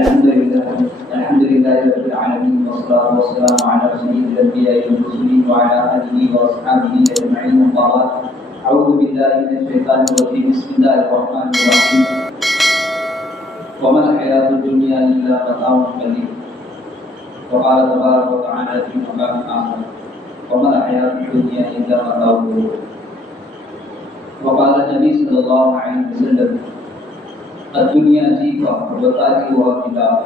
الحمد لله رب العالمين والصلاة والسلام على سيد الأنبياء والمرسلين وعلى آله وأصحابه أجمعين وبعد. أعوذ بالله من الشيطان الرجيم. بسم الله الرحمن الرحيم. وما الحياة الدنيا إلا متاع قليل. وقال تبارك وتعالى في مقام آخر: وما الحياة الدنيا إلا متاع الغرور. وقال النبي صلى الله عليه وسلم: الدنيا زيفة وتاركها كتاب.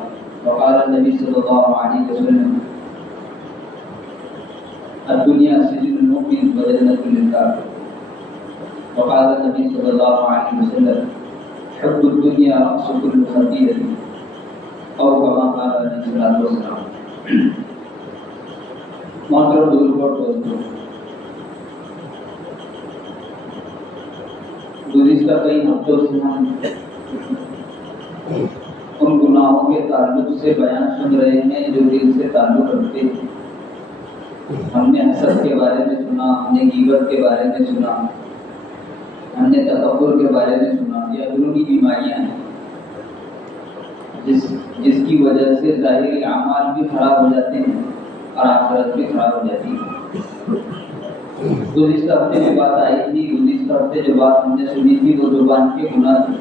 وقال النبي صلى الله عليه وسلم: الدنيا سجن المؤمن وجنة للكافر. وقال النبي صلى الله عليه وسلم: حب الدنيا رأس كل خطيئة. أو كما قال عليه الصلاة والسلام. محترم دوستوں، گزشتہ کئی ہفتوں سے ہم ان گناہوں کے تعلق سے بیان سن رہے ہیں جو دل سے تعلق رکھتے ہیں. ہم نے حسد کے بارے میں سنا، ہم نے غیبت کے بارے میں سنا، ہم نے تکبر کے بارے میں سنا. یہ اندرونی بیماریاں ہیں جس کی وجہ سے ظاہری اعمال بھی خراب ہو جاتے ہیں اور آخرت بھی خراب ہو جاتی ہے. گزشتہ ہفتے میں بات آئی تھی، گزشتہ ہفتے جو بات ہم نے سنی تھی وہ زبان کے گناہ تھی،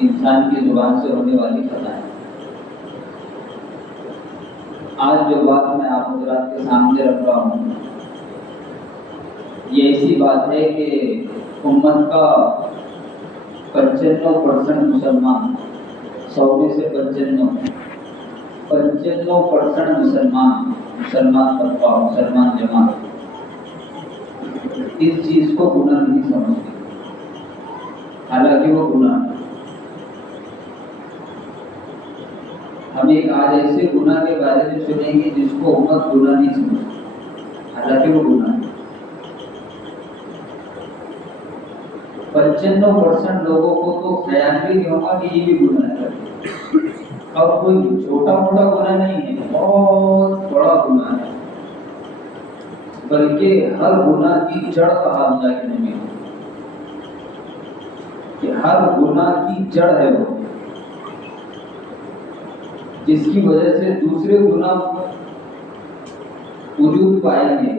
انسان کی زبان سے ہونے والی خطا ہے. آج جو بات میں آپ حضرات کے سامنے رکھ رہا ہوں یہ ایسی بات ہے کہ امت کا 95% مسلمان، 100 میں سے 95% مسلمان طبقہ، مسلمان جماعت اس چیز کو گناہ نہیں سمجھتے، حالانکہ وہ گناہ ہے. ہم ایک آج ایسے گناہ کے بارے میں سنیں گے جس کو امت گناہ نہیں سمجھتی، حالانکہ وہ گناہ ہے. 95% لوگوں کو تو خیال بھی نہیں ہوگا کہ یہ بھی گناہ ہے، اور کوئی چھوٹا موٹا گناہ نہیں ہے، بہت بڑا گناہ ہے، بلکہ ہر گناہ کی جڑ کہا اللہ کے نبی کہ ہر گناہ کی جڑ ہے وہ، جس کی وجہ سے دوسرے گناہ وجود پائیں گے،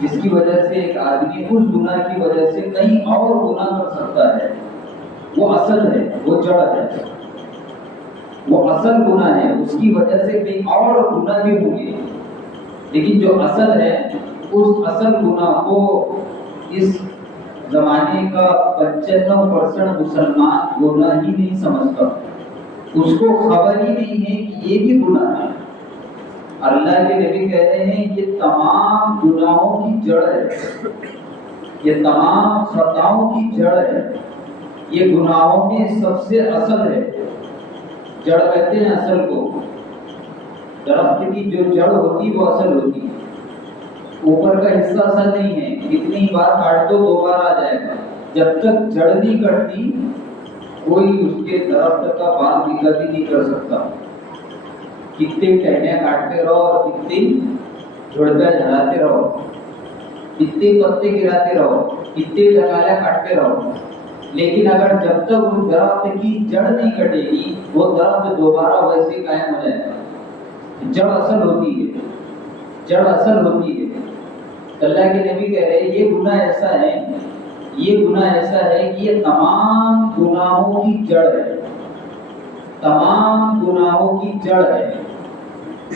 جس کی وجہ سے ایک آدمی اس گناہ کی وجہ سے کہیں اور گناہ کر سکتا ہے. وہ اصل ہے، وہ جڑ ہے، وہ اصل گناہ ہے، اس کی وجہ سے کہیں اور گناہ بھی ہوں گے. لیکن جو اصل ہے اس اصل گناہ کو اس زمانے کا 95% مسلمان گناہ ہی نہیں سمجھتا، اس کو خبر ہی نہیں ہے کہ یہ بھی گناہ ہے. اللہ کے نبی کہہ رہے ہیں یہ تمام گناہوں کی جڑ ہے، یہ تمام خطاؤں کی جڑ ہے، یہ گناہوں میں سب سے اصل ہے. جڑ کہتے ہیں اصل کو، درخت کی جو جڑ ہوتی وہ اصل ہوتی ہے، اوپر کا حصہ اصل نہیں ہے. کتنی بار کاٹ دو دوبارہ آ جائے گا. جب تک جڑ نہیں کٹتی کوئی اس کے درخت کا بال بھی کبھی نہیں کر سکتا. کتنے ٹہنیاں کاٹتے رہو اور کتنی جھڑیاں جلاتے رہو، کتنے پتے گراتے رہو، کتنے ڈگالیاں کاٹتے رہو، لیکن اگر جب تک اس درخت کی جڑ نہیں کٹے گی وہ درخت دوبارہ ویسے قائم ہو جائے گا. جڑ اصل ہوتی ہے، جڑ اصل ہوتی ہے. اللہ کے نبی کہہ رہے ہیں یہ گناہ ایسا ہے، یہ گناہ ایسا ہے کہ یہ تمام گناہوں کی جڑ ہے، تمام گناہوں کی جڑ ہے.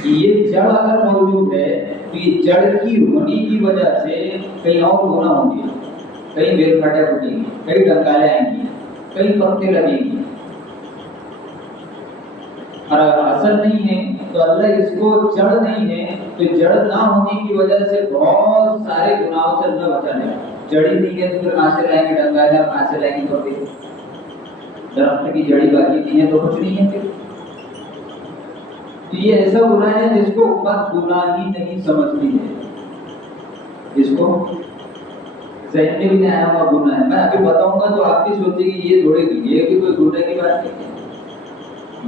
یہ جڑ اگر موجود ہے تو یہ جڑ کی ہونے کی وجہ سے کئی اور گناہ ہوں گے، کئی بیل پھٹے پھٹیں گی، کئی ڈنکالیں آئیں گی، کئی پتے لگیں گی. اور اگر اصل نہیں ہے تو اللہ اس کو جڑ نہیں ہے تو جڑ نہ ہونے کی وجہ سے بہت سارے گناہوں سے اللہ بچا لے. جڑی نہیں ہے تو پھر کہاں سے لائیں گے ڈنکالیں، کہاں سے لائیں گے پتے؟ درخت کی جڑی باقی نہیں ہے تو کچھ نہیں ہے. پھر یہ ایسا گناہ ہے جس کو امت گناہ ہی نہیں سمجھتی ہے، جس کو ذہن میں بھی نہیں آیا ہوا گناہ ہے. میں ابھی بتاؤں گا تو آپ بھی سوچیں گے یہ تھوڑے یہ بھی کوئی گناہ کی بات نہیں ہے،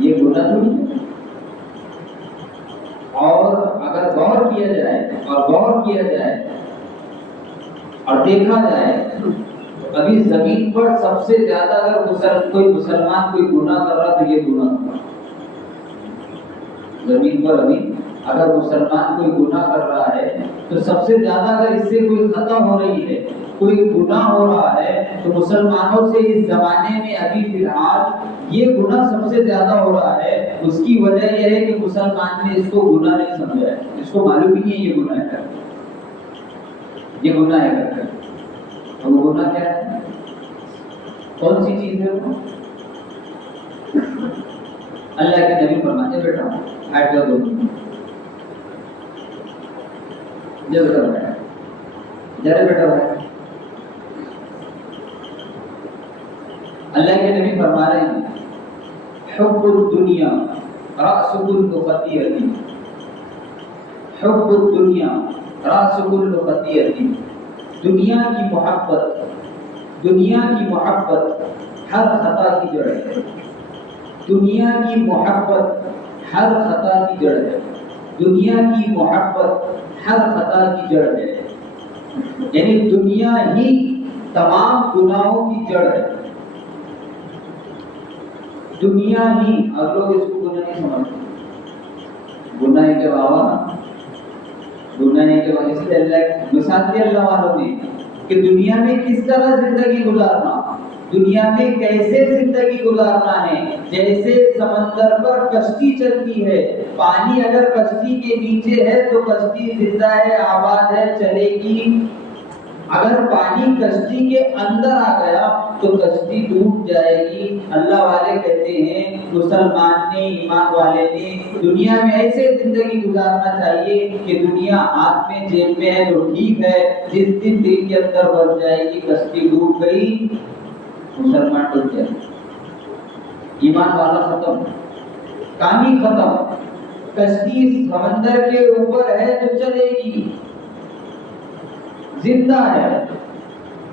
یہ گناہ تھوڑی ہے. اور اگر غور کیا جائے اور دیکھا جائے ابھی زمین پر سب سے زیادہ اگر کوئی مسلمان کوئی گناہ کر رہا تو یہ گناہ زمین پر ابھی اگر مسلمان کوئی گناہ کر رہا ہے تو سب سے زیادہ اگر اس سے کوئی خطا ہو رہی ہے، کوئی گناہ ہو رہا ہے، تو مسلمانوں سے اس زمانے میں ابھی فی الحال یہ گناہ سب سے زیادہ ہو رہا ہے۔ اس کی وجہ یہ ہے کہ مسلمان نے اس کو گناہ نہیں سمجھا ہے، اس کو معلوم ہی نہیں ہے یہ گناہ ہے، یہ گناہ ہے۔ اور وہ گناہ کیا ہے؟ کون سی چیز ہے وہ؟ اللہ کے نبی فرماتے بیٹا آیت کا دو جلد کر بیٹا جرے بیٹا بھائی، اللہ کے نبی فرما رہے ہیں حب الدنیا رأس كل خطیئۃ، حب الدنیا رأس كل خطیئۃ، دنیا کی محبت، دنیا کی محبت ہر خطا کی جڑ ہے، دنیا کی محبت ہر خطا کی جڑ ہے، دنیا کی محبت ہر خطا کی جڑ ہے، یعنی دنیا ہی تمام گناہوں کی جڑ ہے، دنیا ہی۔ اور لوگ اس کو گناہ نہیں سمجھتے، گناہ کے بابا، گناہ کے بابا، اس لیے اللہ مثال دی اللہ والوں نے کہ دنیا میں کس طرح زندگی گزارنا، دنیا میں کیسے زندگی گزارنا ہے۔ جیسے سمندر پر کشتی چلتی ہے، پانی اگر کشتی کے نیچے ہے تو کشتی زندہ ہے، آباد ہے، چلے گی۔ اگر پانی کشتی کے اندر آ گیا تو کشتی ڈوب جائے گی۔ اللہ والے کہتے ہیں مسلمان نے، ایمان والے نے دنیا میں ایسے زندگی گزارنا چاہیے کہ دنیا ہاتھ میں جیب میں ہے تو ٹھیک ہے، جس دن دل کے اندر بس جائے گی کشتی ڈوب گئی، مسلمان ڈوب جائے، ایمان والا ختم، کہانی ختم۔ کشتی سمندر کے اوپر ہے تو چلے گی، زندہ ہے،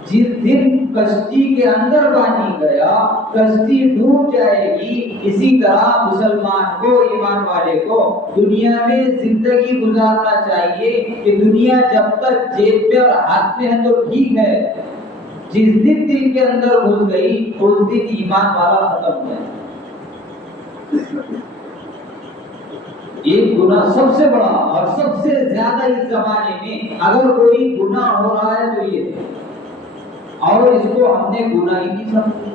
جس دن کشتی کے اندر پانی گیا کشتی ڈوب جائے گی۔ اسی طرح مسلمان کو، ایمان والے کو دنیا میں زندگی گزارنا چاہیے کہ دنیا جب تک جیب میں اور ہاتھ میں ہے تو ٹھیک ہے، جس دن دل کے اندر گھس گئی اس دن ایمان والا ختم ہو جائے۔ ایک گناہ سب سے بڑا اور سب سے زیادہ اس زمانے میں اگر کوئی گناہ ہو رہا ہے تو یہ ہے، اور اس کو ہم نے گناہ ہی نہیں سمجھا،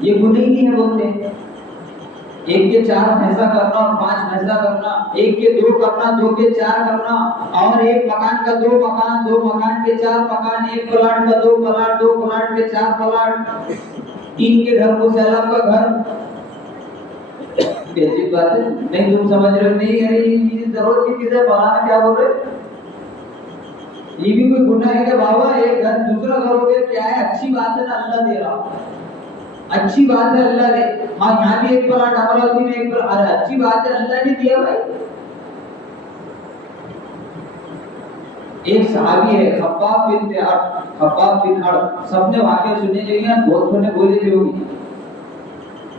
یہ گناہ ہی نہیں ہے بولتے ہیں۔ ایک کے 4 بھینسا کرنا اور 5 بھینسا کرنا، ایک کے 2 کرنا، 2 کے 4 کرنا، اور ایک مکان کا 2 مکان، 2 مکان کے 4 مکان، ایک پلاٹ کا 2 پلاٹ، 2 پلاٹ کے 4 پلاٹ، 3 کے گھر کو سیلاب کا گھر۔ کیسی بات ہے؟ نہیں تم سمجھ رہے ہو؟ نہیں ہے، یہ ضرورت کی چیز ہے، فلانا کیا بول رہے؟ یہ بھی کوئی گناہ ہے کہ بابا ایک گھر دوسرا گھر ہو گیا؟ کیا ہے، اچھی بات ہے نا، اللہ دے رہا، اچھی بات ہے اللہ دے، ہاں یہاں بھی ایک پلاٹ، امراوتی میں ایک پلاٹ، ارے اچھی بات ہے اللہ نے دیا بھائی۔ ایک صحابی ہے خباب بن ارت، خباب بن ارت، سب نے واقعہ سنے چاہیے، بہت نے بولے بھی ہوگی،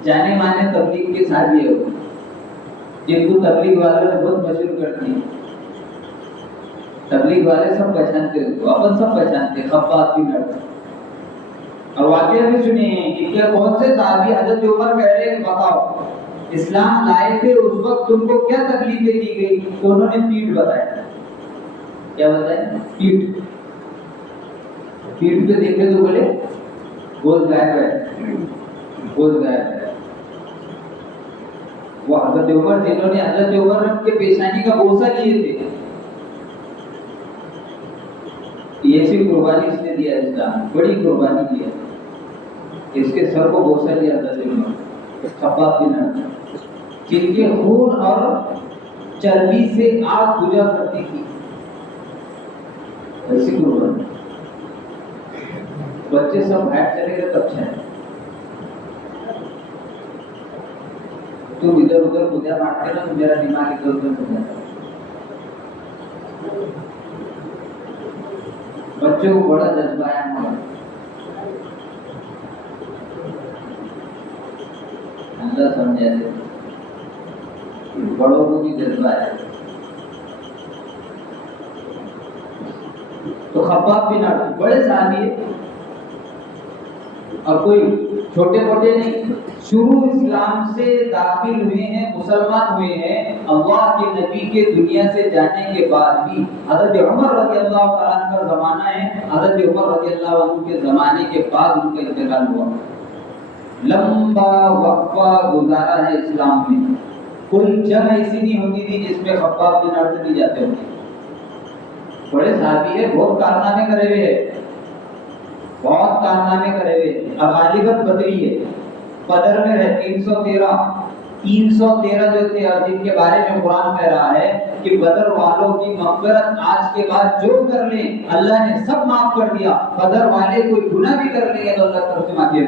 جانے مانے تبلیغ کے صحابی ہے وہ، جن کو تبلیغ والوں نے بہت مشہور کرتی ہے، تبلیغ والے سب پہچانتے ہیں، اپن سب پہچانتے ہیں خباب بن ارت۔ اور واقعہ بھی سنے ہیں کہ کون سے صحابی حضرت عمر کہہ رہے ہیں بتاؤ اسلام لائے تھے اس وقت تم کو کیا تکلیفیں دی گئی، تو انہوں نے پیٹھ بتایا، کیا بتایا؟ پیٹھ، پیٹھ پہ دیکھے تو بولے گوشت غائب ہے، گوشت غائب ہے۔ وہ حضرت عمر جنہوں نے حضرت عمر کے پیشانی کا بوسہ لیے تھے، یہ سی قربانی اس نے دیا، اسلام بڑی قربانی دیا، اس کے سر کو بوسہ لیا حضرت عمر، خباب بن ارت، جن کے خون اور چربی سے آگ بجھا کرتی تھی، ایسی قربانی۔ بچے سب ہیٹ چلے گئے تب سے تم ادھر ادھر پوجا مارتے نا تو میرا دماغ ادھر ادھر ہو جاتا، بچوں کو بڑا جذبہ ہے ہمارا، اللہ سمجھا دے، بڑوں کو بھی جذبہ ہے۔ تو خباب بن ارت بڑے صحابی ہے، اور کوئی چھوٹے موٹے نہیں، شروع اسلام سے داخل ہوئے ہیں، مسلمان ہوئے ہیں، اللہ کے نبی کے دنیا سے جانے کے بعد بھی حضرت عمر رضی اللہ تعالیٰ عنہ کا زمانہ ہے، حضرت عمر رضی اللہ عنہ کے زمانے کے بعد ان کا انتقال ہوا. لمبا وقفہ گزارا ہے اسلام میں. کوئی جگہ ایسی نہیں ہوتی تھی جس میں خباب بن ارد نہیں جاتے ہوتے. بڑے صحابی ہے، بہت کارنامے کرے ہوئے ہیں، بہت کارنامے کرے ہوئے. اب غالباً بدری ہے، بدر میں ہے 313 جو تھے، اور جن کے بارے میں قرآن کہہ رہا ہے کہ بدر والوں کی مغفرت آج کے بعد جو کر لیں اللہ نے سب معاف کر دیا. بدر والے کوئی گناہ بھی کر لیں گے تو اللہ کی طرف سے معافی ہے،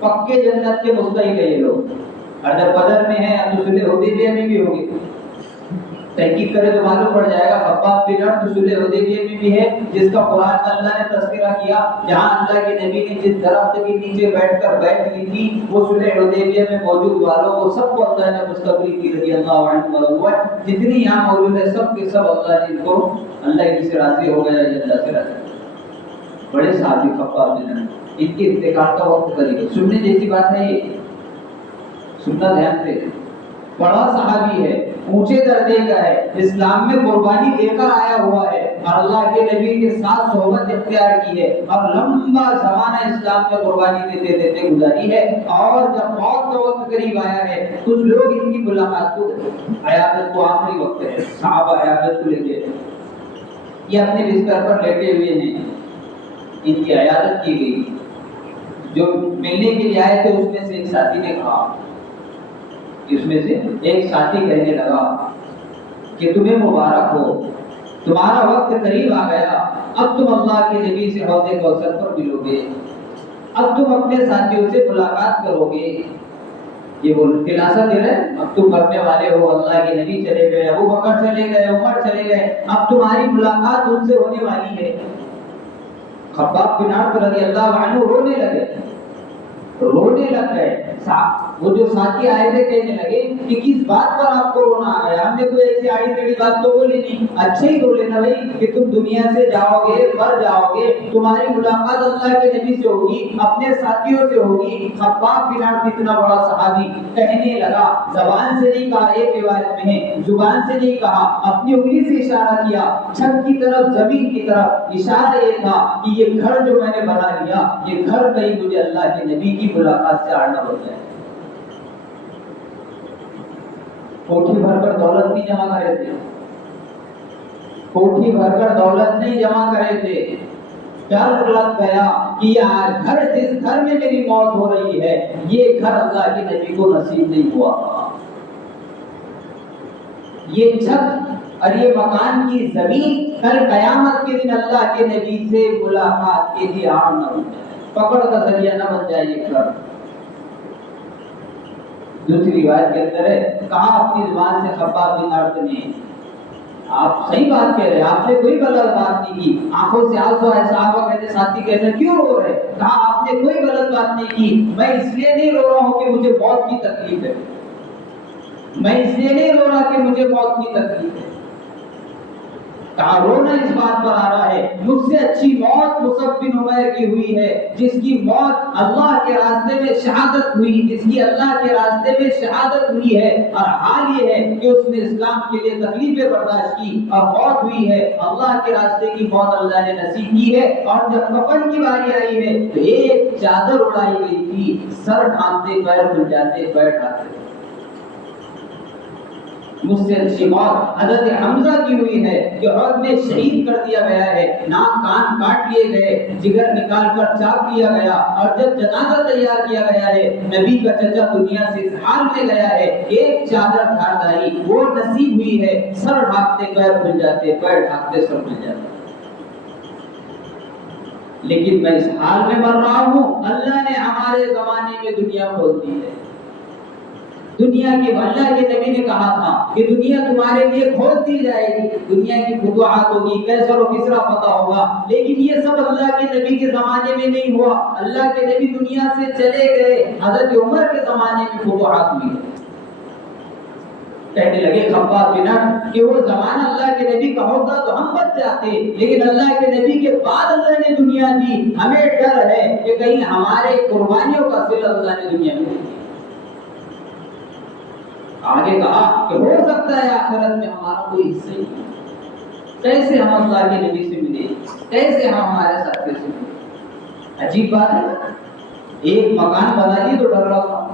پکے جنت کے مستحق ہے یہ لوگ. اور جب بدر میں ہیں تو صلح حدیبیہ میں بھی ہوگی، تحقیق کرے تو معلوم پڑ جائے گا. خباب بن ارد صلح حدیبیہ میں بھی ہے، جس کا قرآن میں اللہ نے تذکرہ کیا، جہاں اللہ کے نبی نے جس درخت کے نیچے بیٹھ کر بیعت لی تھی وہ صلح حدیبیہ میں موجود والوں کو سب کو اللہ نے مستقبل کی رضی اللہ عنہ. جتنی یہاں موجود ہے سب کے سب اللہ نے ان کو اللہ کی سے راضی ہو گیا، اللہ سے راضی. بڑے صحابی خباب بن ارد، ان کے انتقال کا وقت قریب. سننے جیسی بات ہے، یہ سننا دھیان سے. بڑا صحابی ہے، اونچے درجے کا ہے، اسلام میں قربانی دے کر آیا ہوا ہے، اور اللہ کے نبی کے ساتھ صحبت اختیار کی ہے، اور لمبا زمانہ اسلام میں قربانی دیتے دیتے گزاری ہے. اور جب موت کا وقت قریب آیا ہے کچھ لوگ ان کی ملاقات کو، عیادت کو آخری وقت ہے، صحابہ عیادت کو لے کے یہ اپنے بستر پر لیٹے ہوئے ہیں، ان کی عیادت کی گئی. جو ملنے کے لیے آئے تھے اس میں سے ایک ساتھی نے کہا، اس میں سے ایک ساتھی کہنے لگا کہ تمہیں مبارک ہو، تمہارا وقت قریب آ گیا، اب تم اللہ کے نبی سے حوض کوثر پر ملو گے، اب تم اپنے ساتھیوں سے ملاقات کرو گے. یہ وہ دلاسا دے رہے ہیں، اب تم مرنے والے ہو، اللہ کے نبی چلے گئے، ابو بکر چلے گئے، عمر چلے گئے، اب تمہاری ملاقات ان سے ہونے والی ہے. خباب بن ارد رضی اللہ عنہ رونے لگے، رونے لگ گئے. وہ جو ساتھی آئے تھے کہنے لگے کہ کس بات پر آپ کو رونا آ گیا؟ ہم نے کوئی ایسی آڑی ٹیڑھی بات تو بولی نہیں. اچھا ہی رو لینا بھائی کہ تم دنیا سے جاؤ گے، مر جاؤ گے، تمہاری ملاقات اللہ کے نبی سے ہوگی، اپنے ساتھیوں سے ہوگی. خباب بن ارد اتنا بڑا صحابی کہنے لگا، زبان سے نہیں کہا، ایک روایت میں ہے زبان سے نہیں کہا، اپنی انگلی سے اشارہ کیا چھت کی طرف، زمین کی طرف. اشارہ یہ تھا کہ یہ گھر جو میں نے بنا لیا، یہ گھر کہیں مجھے اللہ کے نبی کی ملاقات سے آڑنا ہوتا ہے. کوٹھی بھر کر دولت نہیں جمع کرے تھے، کوٹھی بھر کر دولت نہیں جمع کرے تھے. ڈر لگ گیا کہ یہ گھر، جس گھر میں میری موت ہو رہی ہے، یہ گھر اللہ کے نبی کو نصیب نہیں ہوا. یہ چھت اور یہ مکان کی زمین کل قیامت کے دن اللہ کے نبی سے ملاقات کے لیے عام نہ ہو جائے، پکڑ کا ذریعہ نہ بن جائے یہ گھر. دوسری روایت کے اندر ہے، کہا اپنی زبان سے خباب بن ارد نے، آپ صحیح بات کہہ رہے ہیں، آپ نے کوئی غلط بات نہیں کی. آنکھوں سے آنسو آئے. صحابہ کہتے ساتھی کہتے کیوں رو رہے؟ کہا آپ نے کوئی غلط بات نہیں کی، میں اس لیے نہیں رو رہا ہوں کہ مجھے موت کی تکلیف ہے، میں اس لیے نہیں رو رہا کہ مجھے موت کی تکلیف ہے. کہا رونا اس بات پر آ رہا ہے مجھ سے اچھی موت مصعب بن عمیر کی ہوئی ہے، جس کی موت اللہ کے راستے میں شہادت ہوئی، جس کی اللہ کے راستے میں شہادت ہوئی ہے. اور حال یہ ہے کہ اس نے اسلام کے لیے تکلیفیں برداشت کی اور موت ہوئی ہے. اللہ کے راستے کی موت اللہ نے نصیب کی ہے. اور جب کفن کی باری آئی ہے تو ایک چادر اڑائی گئی تھی، سر ڈھانپتے پیر مل جاتے، پیر ڈھانپتے. مجھ سے اچھی موت حضرت حمزہ کی ہوئی ہے کہ عہد میں شہید کر دیا گیا ہے، ناک کان کاٹ لیے گئے، جگر نکال کر چاک لیا گیا. اور جب جنازہ تیار کیا گیا ہے، نبی کا چچا دنیا سے اس حال میں گیا ہے، ایک چادر دھارداری وہ نصیب ہوئی ہے، سر ڈھانپتے پیر مل جاتے، پیر ڈھانپتے سر مل جاتے. لیکن میں اس حال میں مر رہا ہوں، اللہ نے ہمارے زمانے میں دنیا کھول دی ہے. دنیا کے اللہ کے نبی نے کہا تھا کہ دنیا تمہارے لیے کھول دی جائے گی، دنیا کی فتوحات ہوگی، کیسر و کسرا پتہ ہوگا. لیکن یہ سب اللہ کے نبی کے زمانے میں نہیں ہوا. اللہ کے نبی دنیا سے چلے گئے، حضرت عمر کے زمانے میں فتوحات ہوئی. کہنے لگے خباب بن ارد کہ وہ زمانہ اللہ کے نبی کا ہوتا تو ہم بچ جاتے، لیکن اللہ کے نبی کے بعد اللہ نے دنیا دی، ہمیں ڈر ہے کہ کہیں ہمارے قربانیوں کا صلہ اللہ نے دنیا میں دی. آگے کہا کہ ہو سکتا ہے آخرت میں ہمارا کوئی حصہ ہی نہیں، کیسے ہم اللہ کے نبی سے ملے، کیسے ہم ہمارے ساتھی سے ملے؟ عجیب بات ہے نا، ایک مکان بنا لیے تو ڈر لگا،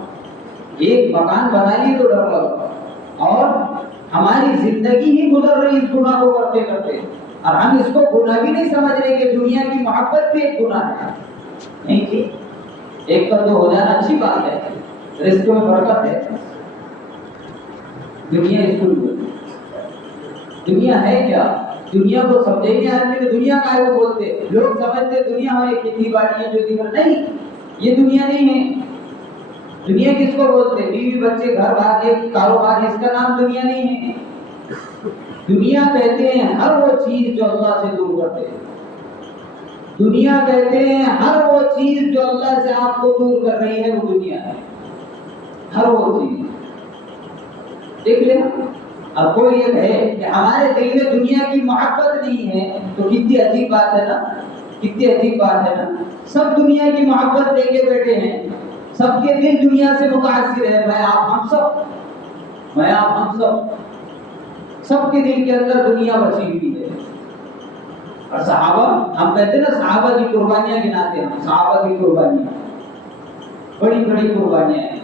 ایک مکان بنا لیے تو ڈر لگا، اور ہماری زندگی ہی گزر رہی اس گناہ کو کرتے کرتے، اور ہم اس کو گناہ بھی نہیں سمجھ رہے کہ دنیا کی محبت بھی ایک گناہ ہے۔ نہیں جی، ایک کا تو ہو جانا اچھی بات ہے، رزق میں برکت ہے۔ دنیا اس کو دنیا ہے کیا؟ دنیا کو سمجھے نہیں آدمی کہ دنیا کا ہے وہ بولتے، لوگ سمجھتے دنیا ہماری کھیتی باڑی ہے جو دیگر، نہیں، یہ دنیا نہیں ہے۔ دنیا کس کو بولتے؟ بیوی بچے گھر بار ایک کاروبار، اس کا نام دنیا نہیں ہے۔ دنیا کہتے ہیں ہر وہ چیز جو اللہ سے دور کرتے ہیں، دنیا کہتے ہیں ہر وہ چیز جو اللہ سے آپ کو دور کر رہی ہے، وہ دنیا ہے، ہر وہ چیز۔ دیکھ لینا، اب کوئی یہ کہے کہ ہمارے دل میں دنیا کی محبت نہیں ہے تو کتنی عجیب بات ہے نا، کتنی عجیب بات ہے نا۔ سب دنیا کی محبت لے کے بیٹھے ہیں، سب کے دل دنیا سے متاثر ہے، میں آپ ہم سب، میں آپ ہم سب کے دل کے اندر دنیا بچی ہوئی ہے۔ اور صحابہ، ہم کہتے ہیں نا صحابہ کی قربانیاں گناتے ہیں، صحابہ کی قربانیاں بڑی بڑی قربانیاں ہیں۔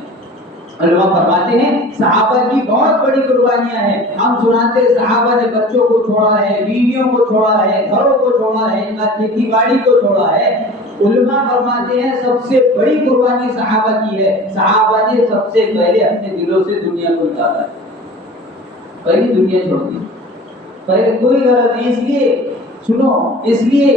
علماء فرماتے ہیں صحابہ کی بہت بڑی قربانیاں ہیں۔ ہم سناتے ہیں صحابہ نے بچوں کو چھوڑا ہے، بیویوں کو چھوڑا ہے، گھروں کو چھوڑا ہے، کھیتی باڑی کو چھوڑا ہے۔ علماء فرماتے ہیں سب سے بڑی قربانی صحابہ کی ہے، صحابہ نے سب سے پہلے اپنے دلوں سے دنیا کو نکالا ہے، پہلی دنیا چھوڑ دی، پہلے کوئی غرض نہیں۔ اس لیے سنو، اس لیے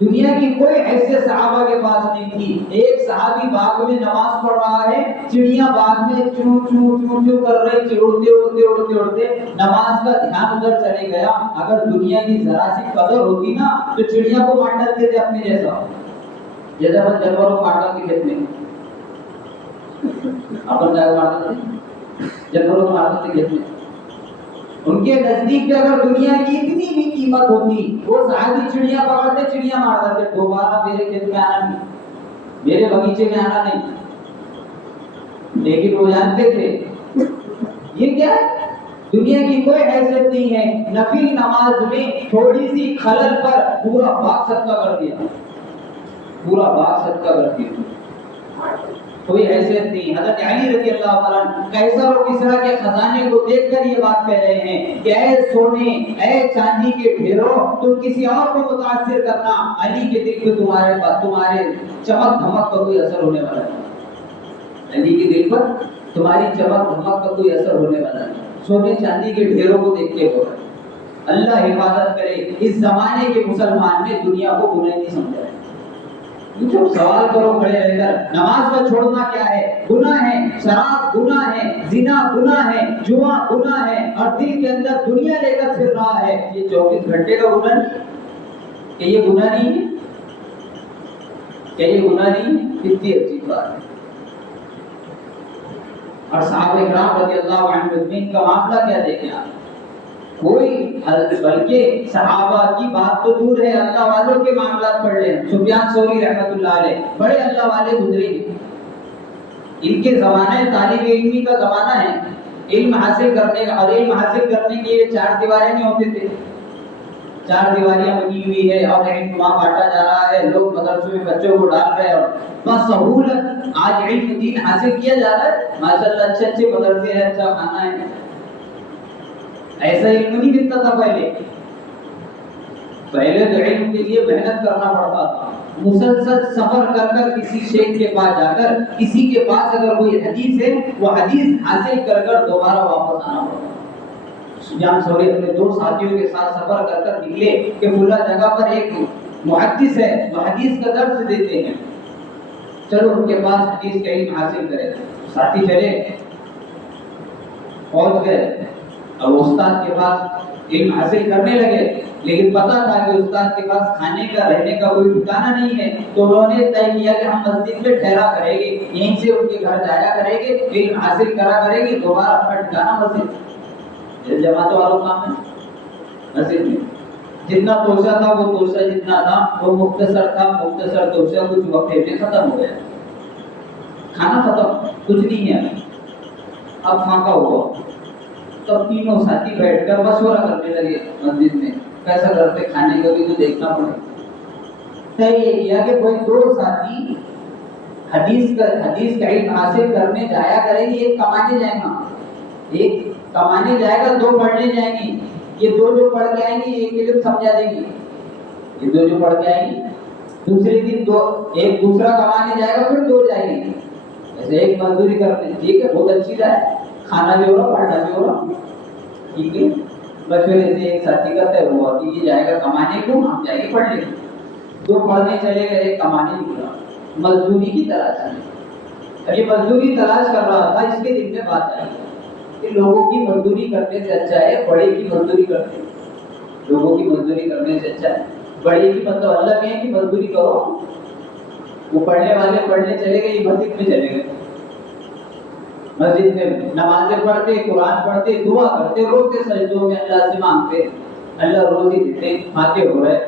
دنیا کی کوئی حیثیت صحابہ کے پاس نہیں تھی۔ ایک صحابی باغ میں نماز پڑھ رہا ہے، چڑیاں باغ میں چوں چوں چوں چوں کر رہی، اڑتے اڑتے اڑتے اڑتے، نماز کا دھیان ادھر چلے گیا۔ اگر دنیا کی ذرا سی قدر ہوتی نا تو چڑیاں کو مار ڈالتے تھے اپنے جیسا، جیسے اپن جانوروں کو مار ڈالتے کھیت میں، اپن جا کے مار ڈالتے جانوروں کو، مار ڈالتے کھیت میں۔ ان کے نزدیک میں اگر دنیا کی اتنی بھی قیمت ہوتی، وہ صحابی چڑیاں پکڑتے، چڑیاں مار دیتے، دوبارہ میرے کھیت میں آنا نہیں، میرے بغیچے میں آنا نہیں۔ لیکن وہ جانتے تھے یہ کیا ہے، دنیا کی کوئی حیثیت نہیں ہے۔ نفل نماز میں تھوڑی سی خلل پر پورا باغ صدقہ کر دیا، پورا باغ صدقہ کر دیا، کوئی حیثیت نہیں۔ حضرت علی رضی اللہ تعالیٰ عنہ قیصر اور کسریٰ کے خزانے کو دیکھ کر یہ بات کہہ رہے ہیں کہ اے سونے، اے چاندی کے ڈھیروں، تم کسی اور کو متاثر کرنا، علی کے دل پہ تمہارے چمک دھمک کا کوئی اثر ہونے والا نہیں، علی کے دل پر تمہاری چمک دھمک کا کوئی اثر ہونے والا نہیں۔ سونے چاندی کے ڈھیروں کو دیکھ کے بول رہے، اللہ حفاظت کرے اس زمانے کے مسلمان نے دنیا کو گناہ نہیں سمجھا ہے۔ جو سوال کرو کھڑے رہ کر، نماز کا چھوڑنا کیا ہے؟ گناہ ہے، شراب گناہ ہے، زنا گناہ ہے، جوا گناہ ہے، اور دل کے اندر دنیا لے کر پھر رہا ہے، یہ 24 گھنٹے کا گناہ نہیں کہ یہ گناہ نہیں ہے، کہ یہ گناہ نہیں ہے؟ کتنی عجیب بات ہے۔ اور صحابہ کرام رضی اللہ عنہ اجمعین کا معاملہ کیا دیکھیں آپ، کوئی بلکہ صحابہ کی بات تو دور ہے، اللہ والوں کے معاملات پڑھ لیں۔ سفیان ثوری رحمۃ اللہ علیہ بڑے اللہ والے گزرے، ان کے زمانے طالب علمی کا زمانہ ہے، علم حاصل کرنے کا، اور علم حاصل کرنے کے لیے 4 دیواریں نہیں ہوتے تھے، 4 دیواریاں بنی ہوئی ہے اور علم وہاں بانٹا جا رہا ہے، لوگ مدرسوں میں بچوں کو ڈال رہے ہیں، اور بس سہولت آج علم دین حاصل کیا جا رہا ہے، ماشاءاللہ اچھے اچھے مدرسے ہیں، اچھا کھانا ہے۔ ایسا علم نہیں ملتا تھا پہلے تو علم کے لیے محنت کرنا پڑتا تھا، مسلسل سفر کر کر کسی شیخ کے پاس جا کر، کسی کے پاس اگر کوئی حدیث ہے وہ حدیث حاصل کر کر دوبارہ واپس آنا پڑتا۔ سفیان ثوری اپنے 2 ساتھیوں کے ساتھ سفر کر کر نکلے کہ فلاں جگہ پر ایک محدث ہے، وہ حدیث کا درس دیتے ہیں، چلو ان کے پاس حدیث کا علم حاصل کرے۔ ساتھی چلے، پہنچ گئے، اب استاد کے پاس علم حاصل کرنے لگے، لیکن پتا تھا کہ استاد کے پاس کھانے کا رہنے کا کوئی ٹھکانہ نہیں ہے، تو انہوں نے طے کیا کہ ہم مسجد میں ٹھہرا کریں گے، یہیں سے ان کے گھر جایا کریں گے، علم حاصل کرا کریں گے، دوبارہ اپنا ٹھکانہ مسجد۔ جماعت والوں کا کام ہے مسجد میں، جتنا توشہ تھا وہ توشہ جتنا تھا وہ مختصر تھا، مختصر توشہ کچھ وقت میں ختم ہو گیا، کھانا ختم، کچھ نہیں ہے۔ اب پھانکا ہوا. تب تینوں ساتھی بیٹھ کر مشورہ کرنے لگے مسجد میں کیسا کرتے کھانے کا بھی تو دیکھنا پڑے. طے یہ کیا کہ کوئی دو ساتھی حدیث کا علم حاصل کرنے جایا کریں گے. ایک کمانے جائے گا، ایک کمانے جائے گا، دو پڑھنے جائیں گے. یہ دو جو پڑھ کے آئیں گے ایک علم سمجھا دیں گے. یہ دو جو پڑھ کے آئیں گے دوسرے دن دو، ایک دوسرا کمانے جائے گا پھر دو جائیں گے. ایسے ایک مزدوری کرتے ہیں. ٹھیک ہے، بہت اچھی رائے. کھانا بھی ہو رہا پڑھنا بھی ہو رہا. ٹھیک ہے، مشورے سے ایک ساتھی کا طے ہوا کہ یہ جائے گا کمانے کو، ہم جائیں گے پڑھنے کو. دو پڑھنے چلے گئے، ایک کمانے نکلا مزدوری کی تلاش میں. اب یہ مزدوری تلاش کر رہا تھا. اس کے دل میں بات آئی کہ لوگوں کی مزدوری کرنے سے اچھا ہے بڑے کی مزدوری کرنے. لوگوں کی مزدوری کرنے سے اچھا ہے بڑے کی، مطلب اللہ میں ہے کہ مزدوری کرو. وہ پڑھنے والے پڑھنے چلے گئے، یہ مسجد میں چلے گئے. مسجد میں نمازیں پڑھتے، قرآن پڑھتے، دعا کرتے، روتے سجدوں میں اللہ سے مانگتے. اللہ روزی دیتے، فاتح ہو رہے.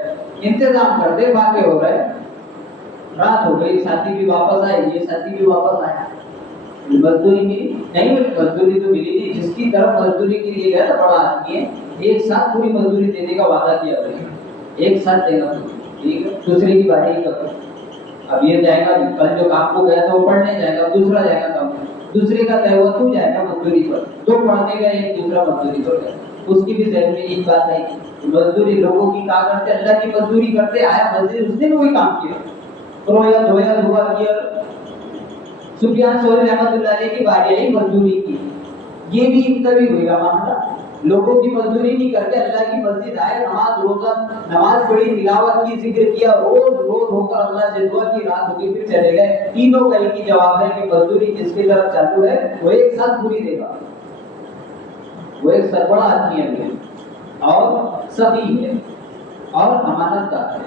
انتظام کرتے، فاتح ہو رہے. رات ہو گئی، ساتھی بھی واپس آئے، یہ ساتھی بھی واپس آیا. مزدوری ملی نہیں. مزدوری تو ملی نہیں. جس کی طرف مزدوری کے لیے گیا تھا بڑا آدمی ہے، ایک ساتھ پوری مزدوری دینے کا وعدہ کیا بھائی، ایک ساتھ دے گا. ٹھیک ہے، دوسرے کی باری کا. اب یہ جائے گا، کل جو کام کو گیا تھا وہ پڑھنے جائے گا، دوسرا جائے گا کام. دوسرے کا طے ہوا تو جائے گا مزدوری پر. دو پڑھنے گئے، ایک دوسرا مزدوری پر گیا. اس کی بھی ذہن میں ایک بات آئی، مزدوری لوگوں کی کہا کرتے، اللہ کی مزدوری کرتے. آیا مسجد، اس نے بھی وہی کام کیا، رویا دھویا دعا کیا. سفیان ثوری رحمۃ اللہ علیہ کی باری آئی مزدوری کی. یہ بھی انتباہی ہوئی گا معاملہ. لوگوں کی مزدوری نہیں کرتے، اللہ کی مسجد آئے، نماز روزہ نماز پڑھی، تلاوت کی، ذکر کیا، روز روز ہو کر اللہ سے دعا کی، رات ہو گئی پھر چلے گئے. تینوں کا ایک ہی جواب ہے کہ مزدوری جس کی طرف چالو ہے وہ ایک ساتھ پوری دے گا. وہ ایک سربراہ آدمی ہے اور سخی ہے اور امانت دار ہے.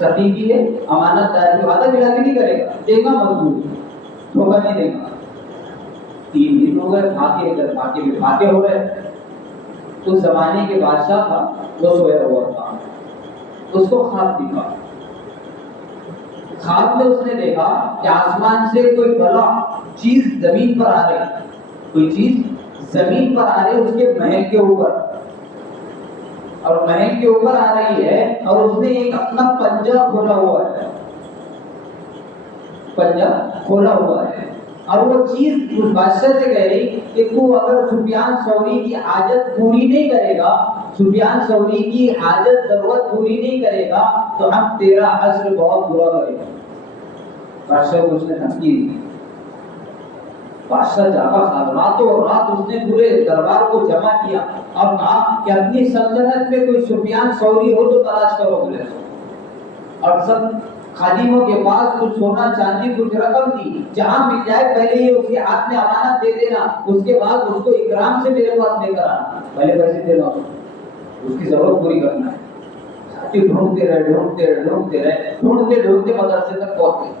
سخی بھی ہے، امانت دار ہے. وعدہ خلافی نہیں کرے گا، دے گا مزدوری، دھوکہ نہیں دے گا. 3 دن ہو گئے، بھاگے ہو رہے. اس زمانے کے بادشاہ تھا، وہ سویا ہوا تھا. اس کو خواب دکھا. خواب میں اس نے دیکھا کہ آسمان سے کوئی بڑا چیز زمین پر آ رہی. کوئی چیز زمین پر آ رہی، اس کے محل کے اوپر، اور محل کے اوپر آ رہی ہے. اور اس نے ایک اپنا پنجہ کھولا ہوا ہے. پنجہ کھولا ہوا ہے اور وہ چیز اس بادشاہ سے کہہ رہی کہ تو اگر سفیان ثوری کی حاجت پوری نہیں کرے گا، سفیان ثوری کی حاجت ضرورت پوری نہیں کرے گا تو ہم تیرا حشر بہت برا کرے گا. بادشاہ کو اس نے دھمکی دی. بادشاہ جاگا خواب، راتوں رات اس نے پورے دربار کو جمع کیا اور کہا کہ اپنی سلطنت میں کوئی سفیان ثوری ہو تو تلاش کرو. بولے اور سب خادموں کے پاس کچھ سونا چاندی کچھ رقم تھی، جہاں مل جائے پہلے یہ اس کے ہاتھ میں امانت دے دینا، اس کے بعد اس کو اکرام سے میرے پاس لے کر آنا. پہلے پیسے دینا، اس کی ضرورت پوری کرنا ہے. ساتھی ڈھونڈتے رہے ڈھونڈتے مدرسے تک پہنچ گئے.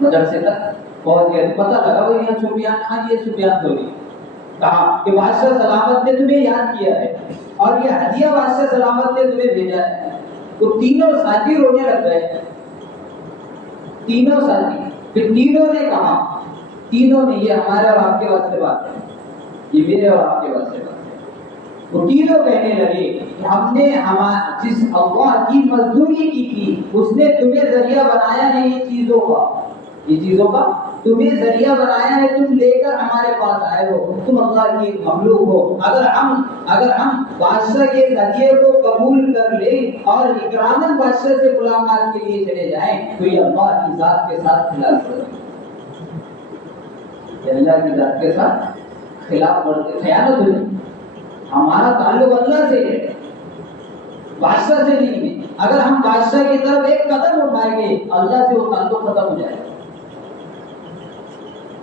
مدرسے تک پہنچ گئے، پتہ لگا وہ یہ سفیان، ہاں یہ سفیان ثوری. کہا کہ بادشاہ سلامت نے تمہیں یاد کیا ہے اور یہ ہدیہ بادشاہ سلامت نے تمہیں بھیجا ہے. تو تینوں ساتھی رونے لگ گئے. تینوں ساتھی، پھر تینوں نے کہا، تینوں نے، یہ ہمارے اور آپ کے واسطے بات ہے، یہ میرے اور آپ کے واسطے بات ہے. وہ تینوں کہنے لگے کہ ہم نے جس اللہ کی مزدوری کی تھی اس نے تمہیں ذریعہ بنایا ہے. یہ چیزوں کا تمہیں ذریعہ بنایا ہے. تم لے کر ہمارے پاس آئے ہو، تم اللہ کی ایک مخلوق ہو. اگر ہم بادشاہ کے ذریعے کو قبول کر لیں اور اکراماً بادشاہ سے ملاقات کے لیے چلے جائیں تو یہ اللہ کی ذات کے ساتھ خلاف ورزی، اللہ کی ذات کے ساتھ خلاف ورزی، خیانت ہوئی. ہمارا تعلق اللہ سے ہے، بادشاہ سے نہیں ہے. اگر ہم بادشاہ کی طرف ایک قدم اٹھائیں گے اللہ سے وہ تعلق ختم ہو جائے گا.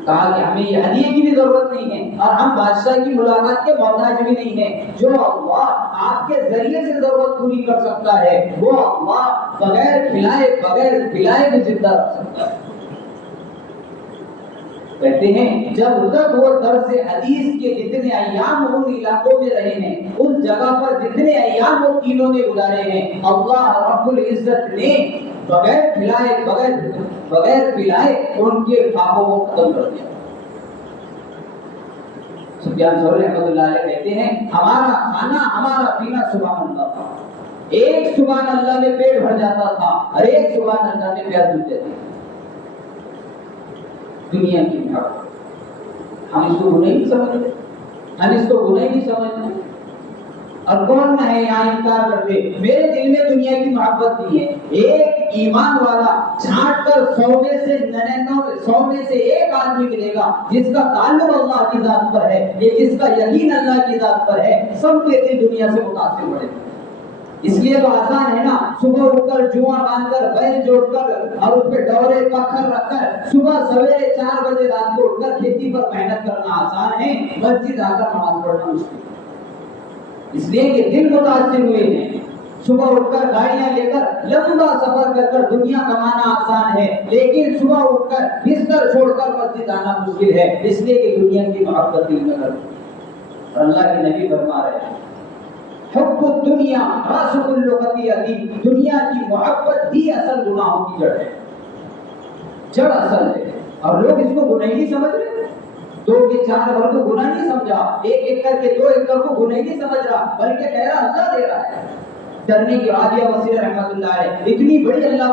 کہا کہ ہمیں یہ ہدیے کی بھی ضرورت نہیں ہے اور ہم بادشاہ کی ملاقات کے محتاج بھی نہیں ہیں. جو اللہ آپ کے ذریعے سے ضرورت پوری کر سکتا ہے وہ اللہ بغیر کھلائے بھی زندہ رکھ سکتا ہے. کہتے ہیں جب تک وہ درس حدیث کے جتنے ایام ان علاقوں میں رہے ہیں، اس جگہ پر جتنے ایام وہ تینوں نے گزارے ہیں، اللہ رب العزت نے بغیر پلائے ان کے خوابوں کو ختم کر دیا. سفیان ثوری رحمۃ اللہ علیہ کہتے ہیں ہمارا کھانا ہمارا پینا سبحان اللہ تھا، ایک سبحان اللہ میں پیٹ بھر جاتا تھا اور ایک سبحان اللہ میں پیاس بجھ جاتی تھی۔ دنیا کی محبت ہم اس کو گناہ نہیں سمجھتے، ہم اس کو گناہ نہیں سمجھتے، اور کون نہ ہے یہاں انکار کرتے؟ میرے دل میں دنیا کی محبت نہیں ہے۔ ایک ایمان والا چھانٹ کر 100 میں سے 99 100 میں سے ایک آدمی ملے گا جس کا تعلق اللہ کی ذات پر ہے، یہ جس کا یقین اللہ کی ذات پر ہے، سب کے دل دنیا سے متاثر پڑے۔ اس لیے تو آسان ہے نا، صبح اٹھ کر جواں باندھ کر بیل جوڑ کر اور اس پہ ڈورے پکھر رکھ کر صبح سویرے 4 بجے رات کو اٹھ کر کھیتی پر محنت کرنا آسان ہے، مسجد آ کر نماز پڑھنا مشکل ہے۔ اس لیے کہ دل متاثر ہوئے ہیں۔ صبح اٹھ کر گاڑیاں لے کر لمبا سفر کر کر دنیا کمانا آسان ہے، لیکن صبح اٹھ کر بستر چھوڑ کر مسجد آنا مشکل ہے، اس لیے کہ دنیا کی محبت دل میں کرتی ہے۔ اور اللہ کے نبی فرما رہے ہیں حب الدنیا راس کل خطیئۃ، دنیا کی محبت ہی اصل گناہوں کی جڑ ہے، جڑ اصل ہے، اور لوگ اس کو گناہ نہیں سمجھ رہے۔ 2 کے 4 گھر کو گناہ نہیں سمجھا، 1 ایکڑ کے 2 ایکڑ کو گناہ نہیں سمجھ رہا، بلکہ کہہ رہا اللہ دے رہا ہے۔ ڈرنے کی عادیہ وسیع رحمۃ اللہ علیہ اتنی بڑی اللہ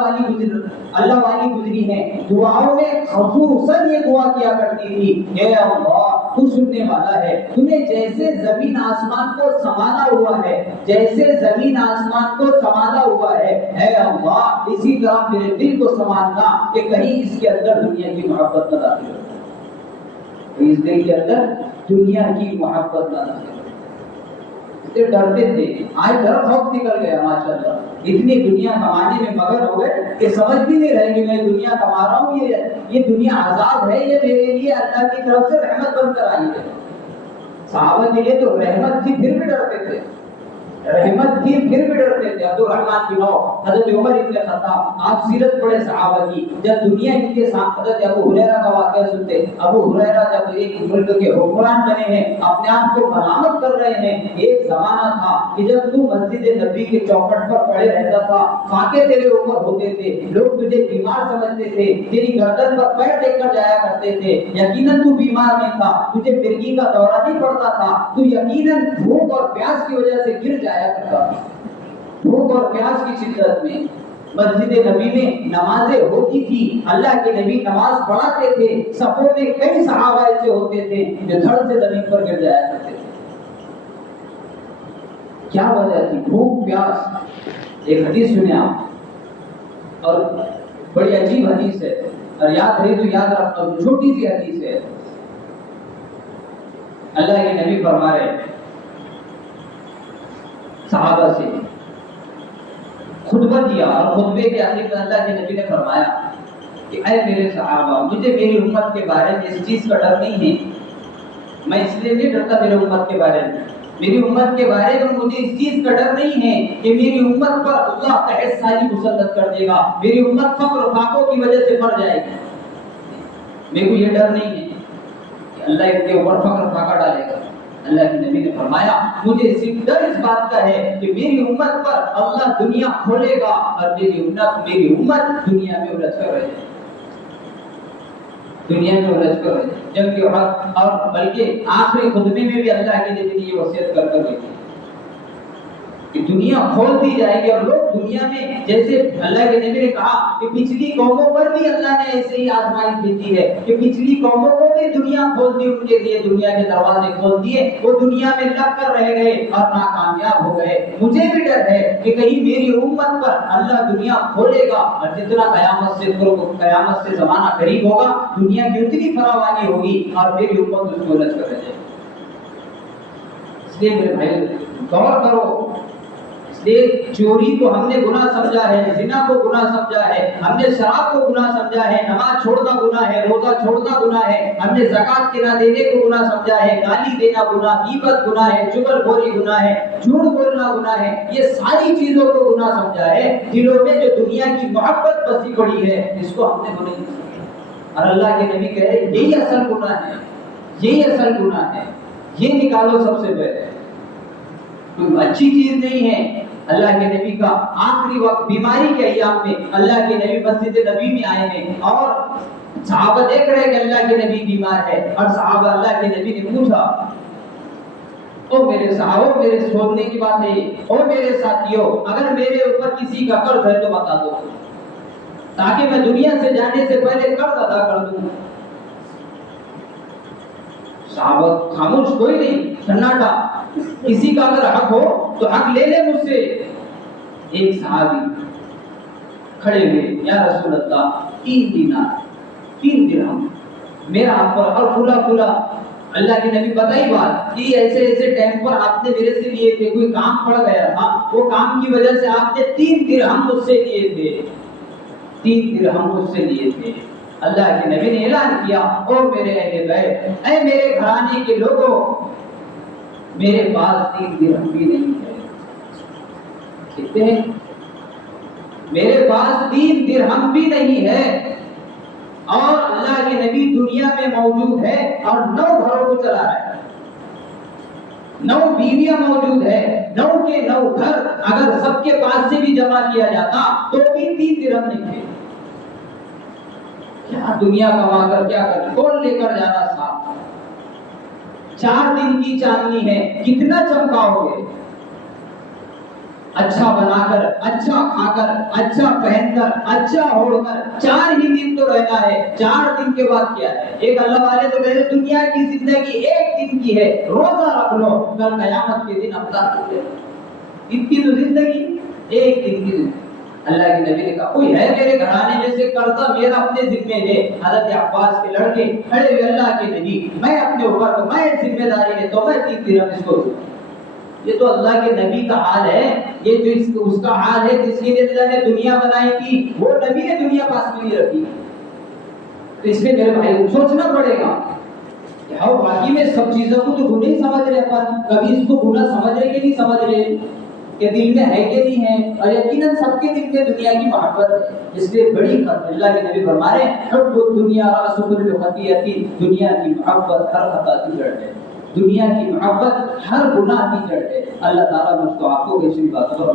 والی گزری ہے، دعاؤں میں خصوصاً یہ دعا کیا کرتی تھی، اے اللہ تو سننے والا ہے، تو نے جیسے زمین آسمان کو سنبھالا ہوا ہے، جیسے زمین آسمان کو سنبھالا ہوا ہے، اے اللہ اسی طرح میرے دل کو سنبھالنا کہ کہیں اس کے اندر دنیا کی محبت نہ داخل ہو، اس دل کے اندر دنیا کی محبت نہ داخل ہو۔ ڈرتے تھے، آج ڈر خوف نکل گیا ماشاءاللہ، اتنی دنیا کمانے میں مگن ہو گئے کہ سمجھ بھی نہیں رہے کہ میں دنیا کما رہا ہوں، یہ دنیا عذاب ہے، یہ میرے لیے اللہ کی طرف سے رحمت بن کر آئی ہے۔ صحابہ کے لیے تو رحمت تھی پھر بھی ڈرتے تھے، رحمت تھی پھر بھی ڈرتے تھے۔ عبد الرحمن بن عوف، حضرت عمر بن خطاب، آپ سیرت پڑھے صحابہ کی، جب دنیا ان کے ساتھ حضرت ابو ہریرہ کا واقعہ سنتے، ابو ہریرہ جب ایک ملک کے حکمران بنے ہیں، اپنے آپ کو ملامت کر رہے ہیں، ایک زمانہ تھا کہ جب تو مسجد نبی کے چوکھٹ پر کھڑے رہتا تھا، فاقے تیرے اوپر ہوتے تھے، لوگ تجھے بیمار سمجھتے تھے، تیری گردن پر پیر دیکھ کر جایا کرتے تھے، یقیناً تو بیمار نہیں تھا، تجھے مرگی کا دورہ نہیں پڑتا تھا، تو یقیناً بھوک اور پیاس کی وجہ سے گر جایا کرتا تھا۔ بھوک اور پیاس کی شدت میں مسجد نبی میں نمازیں ہوتی تھی، اللہ کے نبی نماز پڑھاتے تھے، صفوں میں کئی صحابہ ایسے ہوتے تھے جو دھڑ سے زمین پر گر جایا کرتے تھے۔ کیا وجہ تھی؟ بھوک پیاس۔ ایک حدیث سنیں آپ، اور بڑی عجیب حدیث ہے، اور یاد رہے تو یاد رکھنا، چھوٹی سی حدیث ہے۔ اللہ کے نبی فرما رہے ہیں صحابہ سے خطبہ دیا، اور خطبے کے آخر میں اللہ کے نبی نے فرمایا کہ اے میرے صحابہ، مجھے میری امت کے بارے میں اس چیز کا ڈر نہیں ہے، میں اس لیے نہیں ڈرتا میری امت کے بارے میں، میری امت کے بارے میں مجھے اس چیز کا ڈر نہیں ہے کہ میری امت پر اللہ قحط سالی مسلط کر دے گا، میری امت فقر و فاقوں کی وجہ سے مر جائے گی، میرے کو یہ ڈر نہیں ہے کہ اللہ ان کے اوپر فقر فاقہ ڈالے گا۔ اللہ کے نبی نے فرمایا مجھے صرف ڈر اس بات کا ہے کہ میری امت پر اللہ دنیا کھولے گا اور میری امت دنیا میں الجھ کر رہ جائے، دنیا میں الجھ کر رہ جائے۔ جب کہ حق اور بلکہ آخری خطبے میں بھی اللہ کے نبی نے یہ وصیت کر گئی کہ دنیا کھول دی جائے گی، اور لوگ دنیا میں جیسے اللہ کے نبی نے کہا کہ پچھلی قوموں پر بھی اللہ نے ایسے ہی آزمائش بھیجی ہے کہ پچھلی قوموں کو بھی دنیا کھول دی، ان کے لیے دنیا کے دروازے کھول دیے، وہ دنیا میں لگ کر رہ گئے اور ناکامیاب ہو گئے۔ مجھے بھی ڈر ہے کہ کہیں میری امت پر اللہ دنیا کھولے گا، اور جتنا قیامت سے زمانہ قریب ہوگا دنیا کی اتنی فراوانی ہوگی اور میری امت اس کو الجھ کر رہ جائے گی۔ اس لیے میرے بھائی غور کرو، چوری کو ہم نے گناہ سمجھا ہے، زنا کو گناہ سمجھا ہے، ہم نے شراب کو گناہ سمجھا ہے، نماز چھوڑنا گناہ ہے، روزہ چھوڑنا گناہ ہے، ہم نے زکوٰۃ کے نہ دینے کو گناہ سمجھا ہے، گالی دینا گناہ، غیبت گناہ ہے، چغل خوری گناہ ہے، جھوٹ بولنا گناہ ہے، یہ ساری چیزوں کو گناہ سمجھا ہے۔ دلوں میں جو دنیا کی محبت بسی پڑی ہے اس کو ہم نے گناہ نہیں سمجھا، اور اللہ کے نبی کہہ رہے یہی اصل گناہ ہے، یہی اصل گناہ ہے، یہ نکالو سب سے پہلے۔ کوئی اچھی چیز نہیں ہے اللہ کے نبی کا آخری وقت بیماری کے ایام میں اللہ کے نبی مسجد نبی میں آئے ہیں اور صحابہ دیکھ رہے کہ اللہ کے نبی بیمار ہے، اور صحابہ اللہ کے نبی نے پوچھا، او میرے صحابہ، میرے سوچنے کی بات ہے، او میرے ساتھیوں، اگر میرے اوپر کسی کا قرض ہے تو بتا دو تاکہ میں دنیا سے جانے سے پہلے قرض ادا کر دوں۔ صحابہ خاموش، کوئی نہیں، سناٹا، کسی کا اگر حق ہو تو حق لے لے مجھ سے۔ ایک صحابی کھڑے ہوئے، یا رسول اللہ 3 دینار 3 درہم میرا آپ پر، اور کھلا کھلا اللہ کے نبی بتائی بات کہ ایسے ایسے ٹائم پر آپ نے میرے سے لیے تھے، کوئی کام پڑ گیا تھا، وہ کام کی وجہ سے آپ نے 3 درہم مجھ سے لیے تھے، 3 درہم مجھ سے لیے تھے۔ اللہ کے نبی نے اعلان کیا، او میرے اہل بیت، اے میرے گھرانے کے لوگوں، میرے پاس 3 درہم بھی نہیں ہے۔ کہتے ہیں میرے پاس 3 درہم بھی نہیں ہے، اور اللہ کے نبی دنیا میں موجود ہے اور 9 گھروں کو چلا رہا ہے، 9 بیویاں موجود ہے، 9 کے 9 گھر اگر سب کے پاس سے بھی جمع کیا جاتا تو بھی 3 درہم نہیں تھے۔ کیا دنیا کما کر کیا کر، کون لے کر جانا ساتھ؟ 4 دن کی چاندنی ہے، کتنا چمکاؤ گے؟ اچھا بنا کر، اچھا کھا کر، اچھا پہن کر، اچھا اوڑھ کر 4 ہی دن تو رہنا ہے، 4 دن کے بعد کیا ہے؟ ایک اللہ والے تو کہتے دنیا کی زندگی 1 دن کی ہے، روزہ رکھ لو، کل قیامت کے دن افطار کر لے۔ اتنی تو زندگی 1 دن کی زندگی۔ اللہ کے نبی نے کہا کوئی ہے میرے گھرانے میں سے قرضہ میرا اپنے ذمے ہے؟ حضرت عباس کے لڑکے کھڑے ہوئے، اللہ کے نبی میں اپنے اوپر تو میں ذمہ داری لیتا ہوں، میں 3 درہم اس کو دوں۔ یہ تو اللہ کے نبی کا حال ہے، یہ جو اس کا حال ہے جس کے لیے اللہ نے دنیا بنائی تھی، وہ نبی نے دنیا پاس میں نہیں رکھی۔ تو اس میں میرے بھائی سوچنا پڑے گا کہ ہاں باقی میں سب چیزوں کو تو گناہ ہی سمجھ رہے ہیں، کبھی اس کو گناہ سمجھ رہے کہ نہیں سمجھ رہے، کہ دل میں ہے کہ نہیں ہے، اور یقیناً سب کے دل میں دنیا کی محبت ہے۔ اس لیے بڑی اللہ کے نبی فرما رہے ہیں حب الدنیا راس کل خطیئۃ، دنیا کی محبت ہر خطا کی جڑ ہے، دنیا کی محبت ہر گناہ کی جڑ ہے۔ اللہ تعالیٰ مجھ کو آپ کو ایسی باتوں پر